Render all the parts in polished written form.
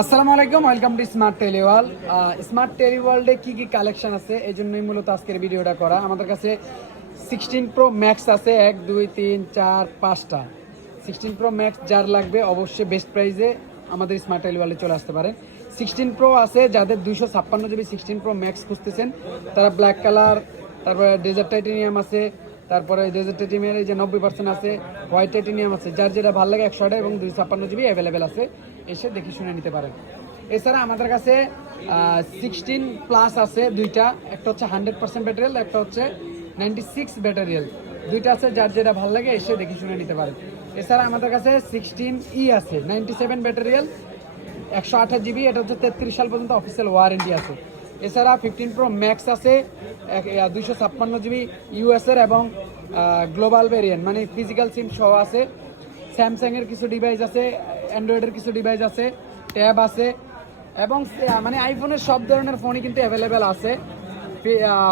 আসসালামু আলাইকুম, welcome to smart টেলিওয়ার্ল্ড। Smart টেলিওয়ার্ল্ডে কি কি কালেকশন আছে এই জন্যই মূলত আজকের ভিডিওটা করা। আমাদের কাছে 16 প্রো ম্যাক্স আছে, 1 2 3 4 5টা। 16 প্রো ম্যাক্স যার লাগবে অবশ্যই বেস্ট প্রাইসে আমাদের স্মার্ট টেলিওয়ার্ল্ডে চলে আসতে পারেন। 16 প্রো আছে যাদের 256 জিবি 16 প্রো ম্যাক্স খুঁজতেছেন তারা ব্ল্যাক কালার, তারপরে ডেজার্ট টাইটেনিয়াম আছে, তারপরে ডেজার্ট টাইটেনিয়ামের এই যে 90% আছে, হোয়াইট টাইটেনিয়াম আছে, যার যেটা ভালো লাগে 100টা এবং 256 জিবি অ্যাভেলেবেল আছে, এসে দেখে শুনে নিতে পারেন। এছাড়া আমাদের কাছে 16 প্লাস আছে দুইটা, একটা হচ্ছে 100% ব্যাটারিয়াল, একটা হচ্ছে 96 ব্যাটারিয়াল, দুইটা আছে, যার যেটা ভালো লাগে এসে দেখে শুনে নিতে পারেন। এছাড়া আমাদের কাছে 16E আছে 97 ব্যাটারিয়াল, 128 জিবি, এটা হচ্ছে 33 সাল পর্যন্ত অফিসিয়াল ওয়ারেন্টি আছে। এছাড়া 15 প্রো ম্যাক্স আছে 256 জিবি ইউএসের এবং গ্লোবাল ভেরিয়েন্ট, মানে ফিজিক্যাল সিম সহ আছে। স্যামসাংয়ের কিছু ডিভাইস আছে, অ্যান্ড্রয়েডের কিছু ডিভাইস আছে, ট্যাব আছে এবং মানে আইফোনের সব ধরনের ফোনই কিন্তু অ্যাভেলেবেল আছে।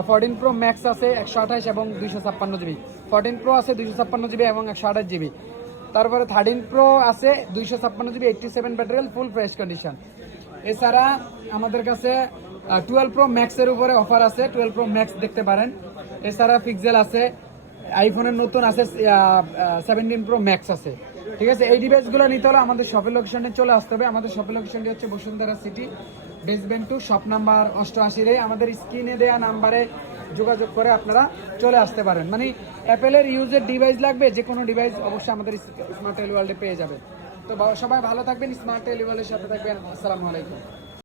14 প্রো ম্যাক্স আছে 128 এবং 256 জিবি, 14 প্রো আছে 256 জিবি এবং 128 জিবি। তারপরে 13 প্রো আছে 256 জিবি, 87 ব্যাটারিয়াল, ফুল ফ্রেশ কন্ডিশন। এছাড়া আমাদের কাছে 12 প্রো ম্যাক্সের উপরে অফার আছে, 12 প্রো ম্যাক্স দেখতে পারেন। এছাড়া পিক্সেল আছে, আইফোনের নতুন আছে 17 প্রো ম্যাক্স আছে। ঠিক আছে, এই ডিভাইসগুলো নিতে হলে আমাদের শপের লোকেশনে চলে আসতে হবে। আমাদের শপের লোকেশনটি হচ্ছে Bashundhara city, basement 2, shop number 88। আমাদের স্ক্রিনে দেওয়া নাম্বারে যোগাযোগ করে আপনারা চলে আসতে পারেন। মানে অ্যাপেলের ইউজের ডিভাইস লাগবে, যে কোনো ডিভাইস অবশ্যই আমাদের স্মার্ট টেলিওয়ার্ল্ডে পেয়ে যাবেন। তো সবাই ভালো থাকবেন, স্মার্ট টেলিওয়ার্ল্ডের সাথে থাকবেন। আসসালামু আলাইকুম।